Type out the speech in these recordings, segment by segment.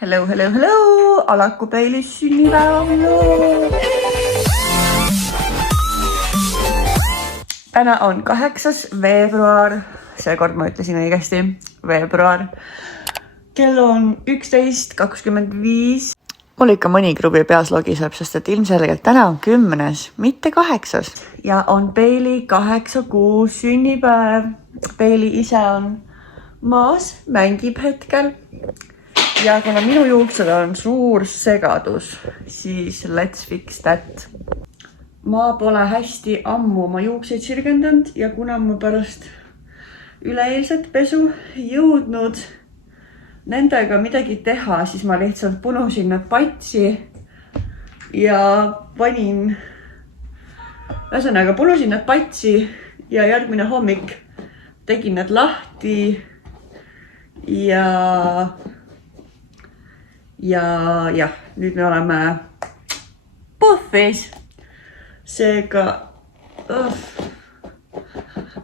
Hello, hello, hello! Alakupeilis sünnipäeva minu! Täna on 8. veebruar. Seekord ma ütlesin õigesti. Veebruar. Kell on 11:25. Mul ikka mõni kruvi peas logiseb, sest et ilmselgelt täna on 10., mitte 8. Ja on Peili 8 kuus sünnipäev. Peili ise on maas, mängib hetkel. Ja kuna minu juuksed on suur segadus, siis let's fix that. Ma pole hästi ammu oma juukseid sirgendanud ja kuna ma pärast üleeilset pesu jõudnud nendega midagi teha, siis ma lihtsalt punusin nad patsi ja punusin nad patsi ja järgmine hommik tegin nad lahti ja nüüd me oleme puhvis. Seega,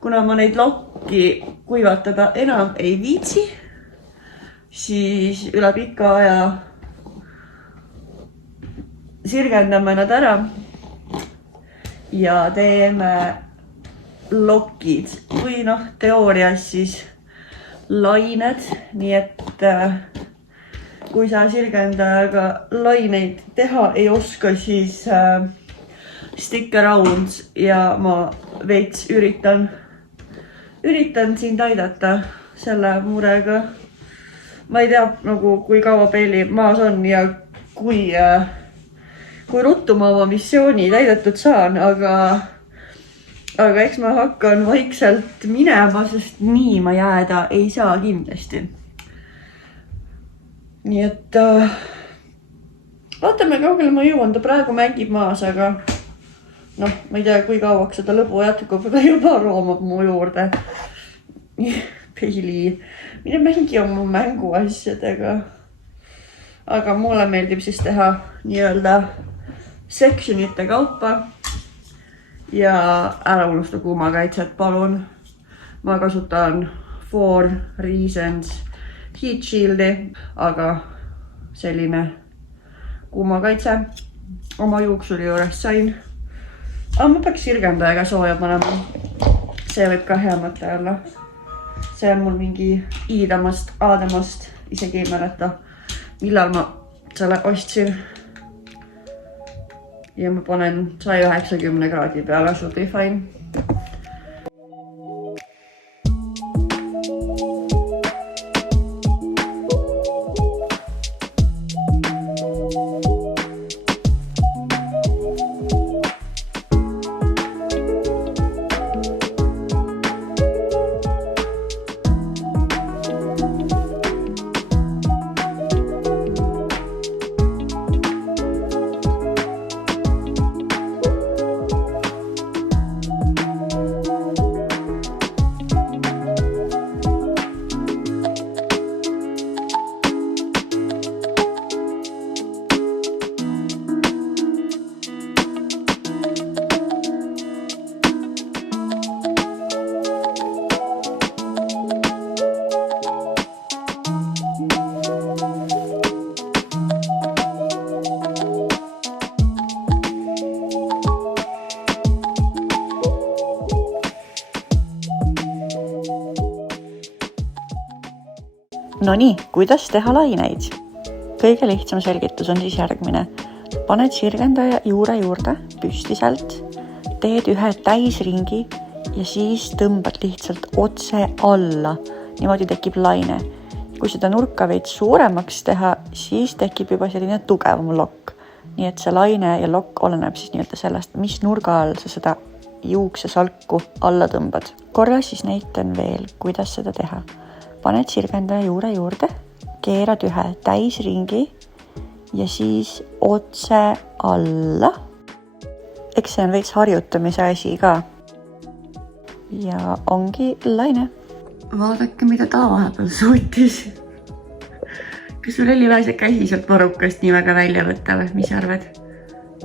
kuna ma neid lokki kuivatada enam ei viitsi, siis üle pika aja sirgendame nad ära ja teeme lokid või teoorias siis lained, nii et kui sa sirgendajaga laineid teha ei oska, siis stick around ja ma veits üritan sind aidata selle murega. Ma ei tea, kui kaua Peili maas on ja kui ruttu ma oma missiooni täidetud saan, aga eks ma hakkan vaikselt minema, sest nii ma jääda ei saa kindlasti. Nii et vaatame, kaugele ma jõuan. Ta praegu mängib maas, aga ma ei tea, kui kauaks seda lõbu jätkub, ta juba roomab mu juurde. Peili, mine mängi oma mänguasjadega. Aga mulle meeldib siis teha nii-öelda sectionite kaupa ja ära unusta kuumakaitset, palun. Ma kasutan 4 Reasons Heat Shieldi, aga selline kuumakaitse oma juuksuri juures sain. Aga ma peaks sirgendajaga sooja panema. See võib ka hea mõte olla. See on mul mingi Aadamast, isegi ei mäleta, millal ma selle ostsin. Ja ma panen 190 kraadi peale, should be fine. Nonii, kuidas teha laineid? Kõige lihtsam selgitus on siis järgmine. Paned sirgendaja juure juurde püstiselt, teed ühe täisringi ja siis tõmbad lihtsalt otse alla. Niimoodi tekib laine. Kui seda nurka veits suuremaks teha, siis tekib juba selline tugevam lokk. Nii et see laine ja lokk oleneb siis nii-öelda sellest, mis nurga all sa seda juuksesalku alla tõmbad. Korra siis näitan veel, kuidas seda teha. Paned sirgendaja juurde, keerad ühe täisringi ja siis otse alla. Eks see on veits harjutamise asi ka. Ja ongi laine. Vaadake, mida ta vahepeal suutis. Kas sul oli vähe see käsi sealt varukast nii väga välja võtta või? Mis arvad?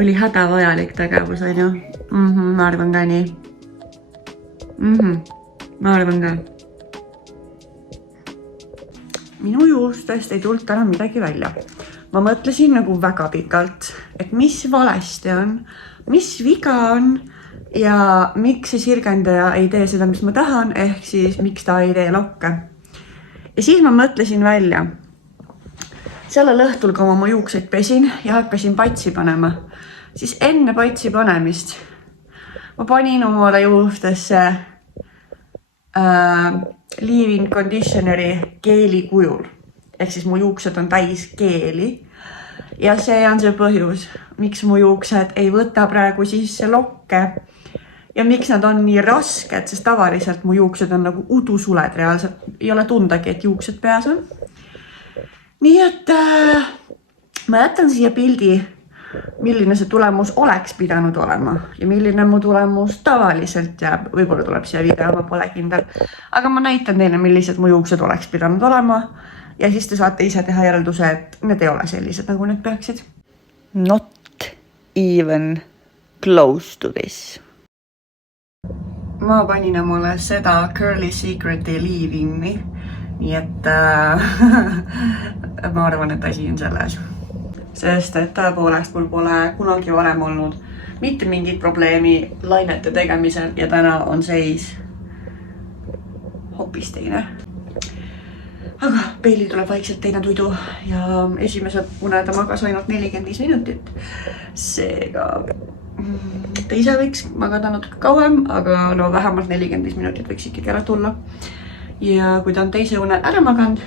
Oli hädavajalik tegevus, on ju? Ma arvan ka nii. Ma arvan ka. minu juustest ei tulnud täna midagi välja. Ma mõtlesin nagu väga pikalt, et mis valesti on, mis viga on ja miks see sirgendaja ei tee seda, mis ma tahan, ehk siis miks ta ei tee lokke. Ja siis ma mõtlesin välja. Sellel õhtul, kui ma oma juukseid pesin ja hakkasin patsi panema, siis enne patsi panemist ma panin omale juustesse leave-in conditioneri geeli kujul. Ehk siis mu juuksed on täis geeli. Ja see on see põhjus, miks mu juuksed ei võta praegu sisse lokke. Ja miks nad on nii rasked, sest tavaliselt mu juuksed on nagu udusuled reaalselt. Ei ole tundagi, et juuksed peas on. Nii et ma jätan siia pildi, milline see tulemus oleks pidanud olema ja milline mu tulemus tavaliselt jääb. Võib-olla tuleb siia video, ma pole kindel. Aga ma näitan teile, millised mu juuksed oleks pidanud olema ja siis te saate ise teha järelduse, et need ei ole sellised, nagu need peaksid. Not even close to this. Ma panin omale seda Curly Secreti leave-in'i, nii et ma arvan, et asi on selles. Sest et tõepoolest mul pole kunagi varem olnud mitte mingit probleemi lainete tegemisel ja täna on seis hoopis teine. Aga peili tuleb vaikselt teine tuidu ja esimese une ta magas ainult 45 minutit. Seega ta ise võiks magada natuke kauem, aga no vähemalt 45 minutit võiks ikkagi ära tulla. Ja kui ta on teise une ära maganud,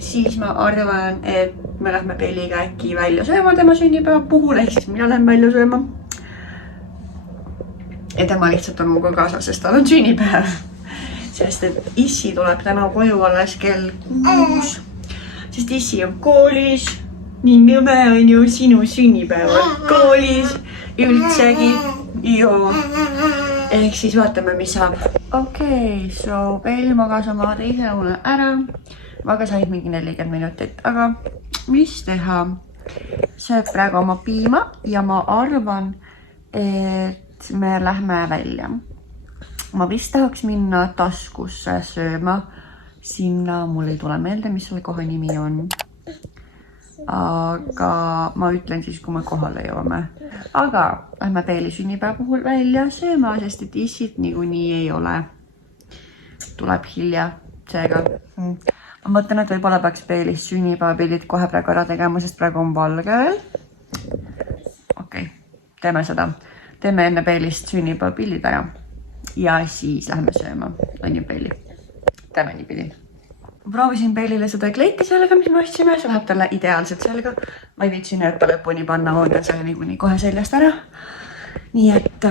siis ma arvan, et me lähme peiliga äkki välja sööma tema sünnipäeva puhul, ehk siis mina lähen välja sööma. Ja tema lihtsalt on muga kaasas, sest tal on sünnipäev. Sest et issi tuleb täna koju alles kell 6, sest issi on koolis. Nii nõme on ju sinu sünnipäeval koolis üldsegi. Joo. Ehk siis vaatame, mis saab. Okei, so peil magas oma teise une ära. Magas ainult mingi 40 minutit, aga mis teha? Sööb praegu oma piima ja ma arvan, et me lähme välja. Ma vist tahaks minna taskusse sööma. Sinna mul ei tule meelde, mis selle koha nimi on. Aga ma ütlen siis, kui me kohale jõuame. Aga lähme peili sünnipäeva puhul välja sööma, sest et issit niikuinii ei ole. Tuleb hilja, seega. Ma mõtlen, et võib-olla peaks peilis sünnipäevapildid kohe praegu ära tegema, sest praegu on valge veel. Okei, teeme seda. Teeme enne peilist sünnipäevapildid ära. Ja siis lähme sööma. On ju peili. Teeme nii pidi. Ma proovisin peilile seda kleiti selga, mis me ostsime. See läheb talle ideaalselt selga. Ma ei viitsin öelda lõpuni panna, oodan selle niikuinii kohe seljast ära. Nii et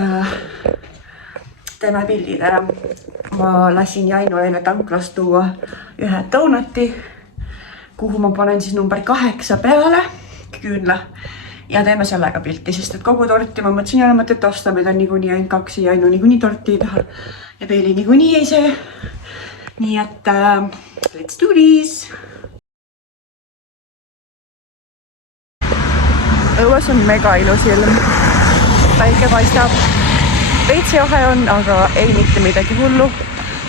teeme pildid ära. Ma lasin Jainu eile tanklast tuua ühe donati, kuhu ma panen siis number 8 peale küünla ja teeme sellega pilti, sest et kogu torti ma mõtlesin jälle mõtet osta, meid on niikuinii ainult 2 ja Jainu niikuinii torti ei taha ja peili niikuinii ei see. Nii et let's do this! Õues on mega ilus ilm. Päike paistab. Veits jahe on, aga ei mitte midagi hullu.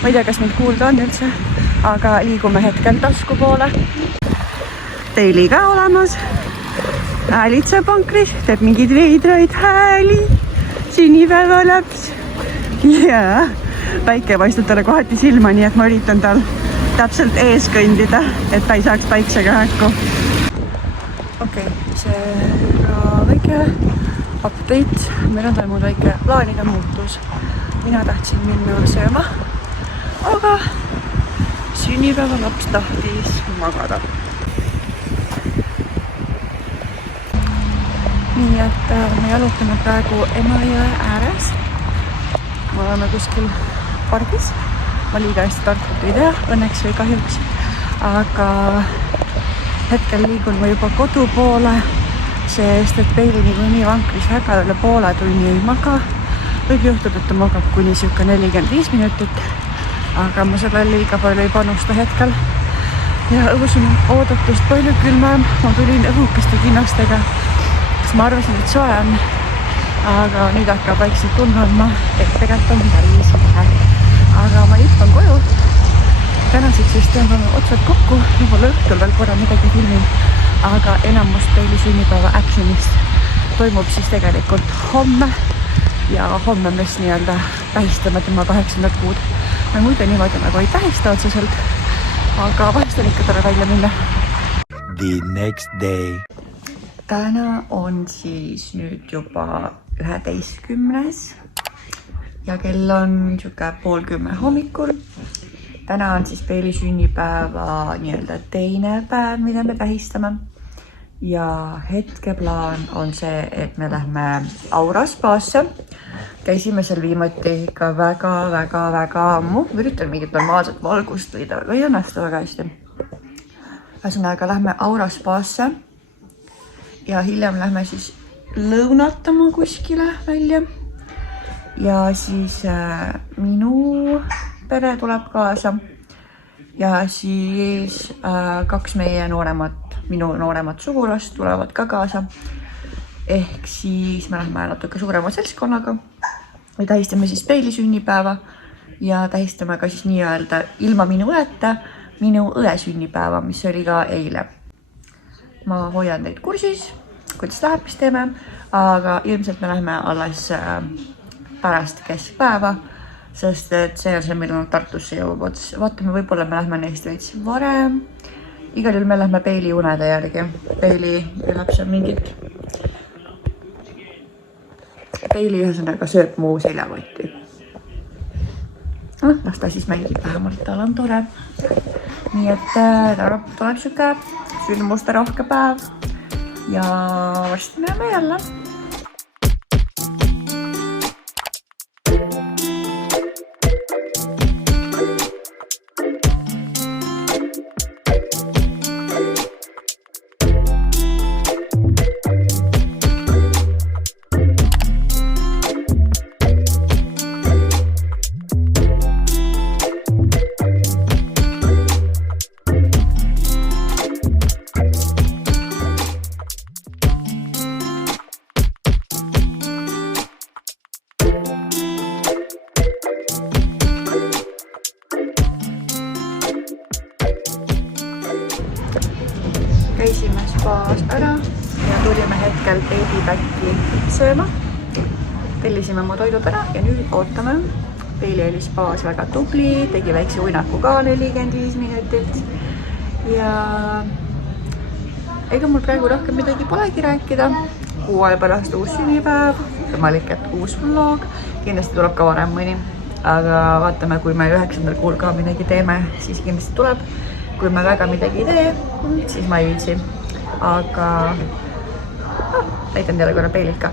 Ma ei tea, kas mind kuulda on üldse, aga liigume hetkel tasku poole. Teili ka olemas. Häälitseb pankris, teeb mingid veidraid hääli. Sünnipäeva laps. Ja päike paistab talle kohati silma, nii et ma üritan tal täpselt ees kõndida, et ta ei saaks päiksega häkku. Okei, see väike update. Meil on toimunud väike plaanide muutus. Mina tahtsin minna sööma, aga sünnipäeva laps tahtis magada. Nii et me jalutame praegu Emajõe ääres. Me oleme kuskil pargis. Ma liiga hästi Tartut ei tea, õnneks või kahjuks. Aga hetkel liigun ma juba kodu poole, sest et peili niikuinii vankris väga üle poole tunni ei maga. Võib juhtuda, et ta magab kuni siuke 45 minutit, aga ma selle liiga palju ei panusta hetkel. Ja õhus on oodatust palju külmem. Ma tulin õhukeste kinnastega, sest ma arvasin, et soe on. Aga nüüd hakkab vaikselt tundma, et tegelikult on päris vähe. Aga ma hüppan koju tänaseks vist tõmbame otsad kokku, võib-olla õhtul veel korra midagi filmin, aga enamus Peili sünnipäeva actionist toimub siis tegelikult homme ja homme me siis nii-öelda tähistame tema 8. kuud. Me muidu niimoodi nagu ei tähista otseselt, aga vahest on ikka tore välja minna. The next day. Täna on siis nüüd juba 11. ja kell on siuke 9:30 hommikul. Täna on siis Peili sünnipäeva nii-öelda teine päev, mida me tähistame. Ja hetkeplaan on see, et me lähme Aura spaasse. Käisime seal viimati ikka väga ammu. Üritan mingit normaalset valgust leida, aga ei õnnestu väga hästi. Ühesõnaga lähme Aura spaasse ja hiljem lähme siis lõunatama kuskile välja. Ja siis minu pere tuleb kaasa ja siis 2 minu nooremat sugulast tulevad ka kaasa. Ehk siis me lähme natuke suurema seltskonnaga. Me tähistame siis Peili sünnipäeva ja tähistame ka siis nii-öelda ilma minu õeta minu õe sünnipäeva, mis oli ka eile. Ma hoian teid kursis, kuidas läheb, mis teeme, aga ilmselt me lähme alles pärast keskpäeva, sest et see on see, millal nad Tartusse jõuavad. Vaatame, võib-olla me lähme neist veits varem. Igal juhul me lähme Peili unede järgi. Peili elab seal mingit. Peili ühesõnaga sööb muu seljakotti. Las ta siis mängib vähemalt, tal on tore. Nii et tuleb siuke sündmuste rohke päev ja varsti näeme jälle. Käisime spaas ära ja tulime hetkel Babypäkki sööma. Tellisime oma toidud ära ja nüüd ootame. Peili oli spaas väga tubli, tegi väikse uinaku ka 45 minutit. Ja ega mul praegu rohkem midagi polegi rääkida. 6 aja pärast uus sünnipäev, võimalik, et uus vlog. Kindlasti tuleb ka varem mõni, aga vaatame, kui me 9. kuul ka midagi teeme, siis kindlasti tuleb. Kui me väga midagi ei tee, siis ma ei viitsi. Aga näitan teile korra Peilit ka.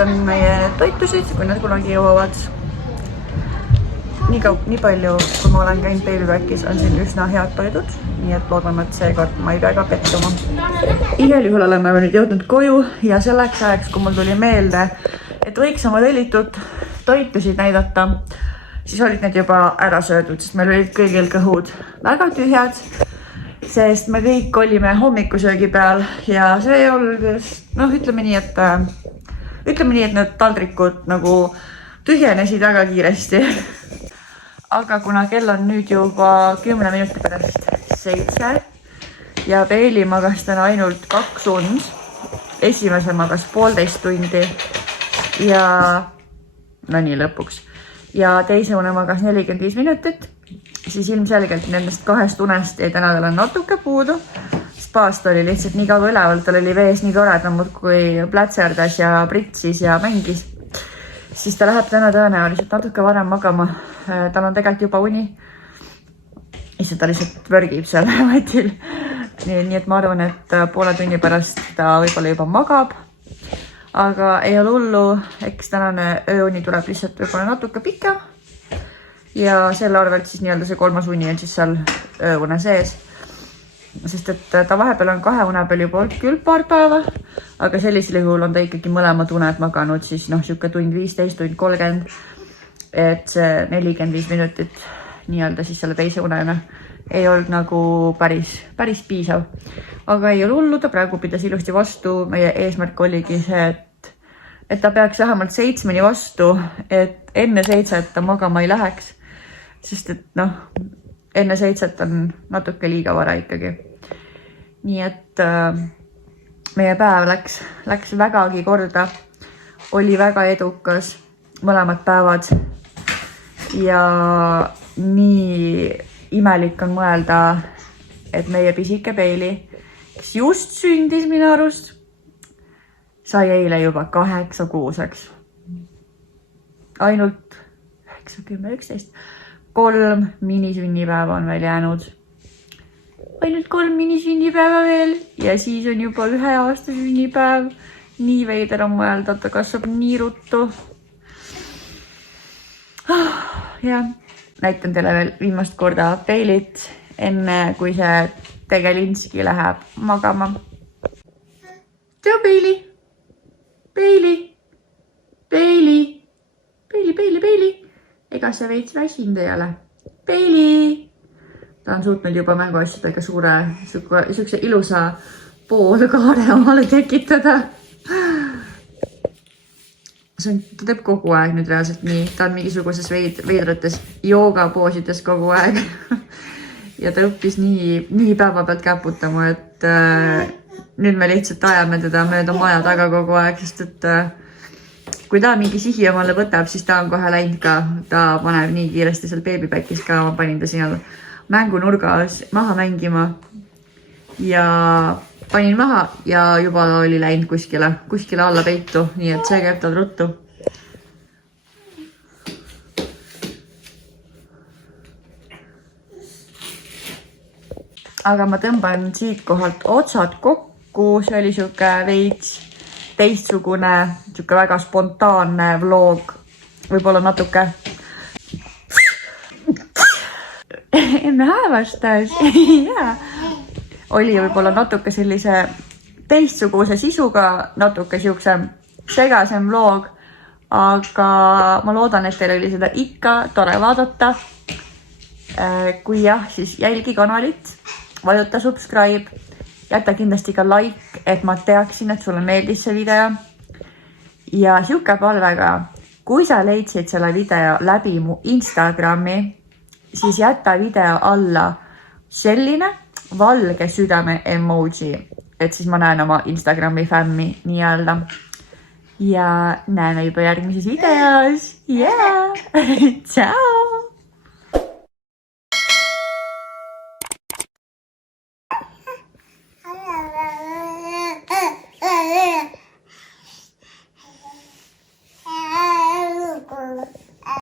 Need on meie toitusid, kui nad kunagi jõuavad. Nii palju, kui ma olen käinud Babypäkis, on siin üsna head toidud, nii et loodame, et seekord ma ei pea ka pettuma. Igal juhul oleme nüüd jõudnud koju ja selleks ajaks, kui mul tuli meelde, et võiks oma tellitud toitusid näidata, siis olid need juba ära söödud, sest meil olid kõigil kõhud väga tühjad, sest me kõik olime hommikusöögi peal ja see oli, ütleme nii, et need taldrikud nagu tühjenesid väga kiiresti. Aga kuna kell on nüüd juba 10 minuti pärast 7 ja Peili magas täna ainult 2 tund, esimese magas 1,5 tundi ja no nii lõpuks ja teise une magas 45 minutit, siis ilmselgelt nendest 2 unest jäi täna talle natuke puudu. Spaast oli lihtsalt nii kaua üleval, tal oli vees nii toredamad, kui plätserdas ja pritsis ja mängis. Siis ta läheb täna tõenäoliselt natuke varem magama. Tal on tegelikult juba uni. Ta lihtsalt vörgib seal matil. Nii et ma arvan, et poole tunni pärast ta võib-olla juba magab. Aga ei ole hullu, eks tänane ööuni tuleb lihtsalt võib-olla natuke pikem. Ja selle arvelt siis nii-öelda see 3. uni on siis seal ööune sees. sest et ta vahepeal on 2 une peal juba olnud küll paar päeva, aga sellisel juhul on ta ikkagi mõlemad uned maganud siis siuke tund 15, tund 30, et see 45 minutit nii-öelda siis selle teise unena ei olnud nagu päris piisav. Aga ei ole hullu, ta praegu pidas ilusti vastu. Meie eesmärk oligi see, et ta peaks vähemalt 7 vastu, et enne 7 ta magama ei läheks. Sest et enne 7 on natuke liiga vara ikkagi. Nii et meie päev läks vägagi korda. Oli väga edukas mõlemad päevad. Ja nii imelik on mõelda, et meie pisike Peili, kes just sündis minu arust, sai eile juba 8-kuuseks. Ainult 9, 10, 11. 3 minisünnipäeva on veel jäänud. Ainult 3 minisünnipäeva veel ja siis on juba 1 aasta sünnipäev. Nii veider on mõelda, ta kasvab nii ruttu. Ja näitan teile veel viimast korda Peilit, enne kui see tegelinski läheb magama. Teo Peili! Peili! Peili! Peili, Peili, Peili! Ega see veits väsinud ei ole? Peili! Ta on suutnud juba mänguasjadega suure ilusa poolkaare omale tekitada. Ta teeb kogu aeg nüüd reaalselt nii. Ta on mingisuguses veidrates joogapoosides kogu aeg. Ja ta õppis nii päeva pealt käputama, et nüüd me lihtsalt ajame teda mööda maja taga kogu aeg, sest et kui ta mingi sihi omale võtab, siis ta on kohe läinud ka. Ta paneb nii kiiresti seal beebipäkis ka. Ma panin ta sinna mängunurgas maha mängima ja panin maha ja juba oli läinud kuskile alla peitu, nii et see käib tal ruttu. Aga ma tõmban siit kohalt otsad kokku, see oli siuke veits teistsugune, siuke väga spontaanne vlog, võib-olla natuke emme häevastas. Yeah. Oli võib-olla natuke sellise teistsuguse sisuga, natuke siukse segasem vlog, aga ma loodan, et teil oli seda ikka tore vaadata. Kui jah, siis jälgi kanalit, vajuta subscribe, jäta kindlasti ka like, et ma teaksin, et sulle meeldis see video. Ja siuke palvega, kui sa leidsid selle video läbi mu Instagrami, siis jäta video alla selline valge südame emoji, et siis ma näen oma Instagrami fämmi nii-öelda. Ja näeme juba järgmises videos. Yeah! Ciao!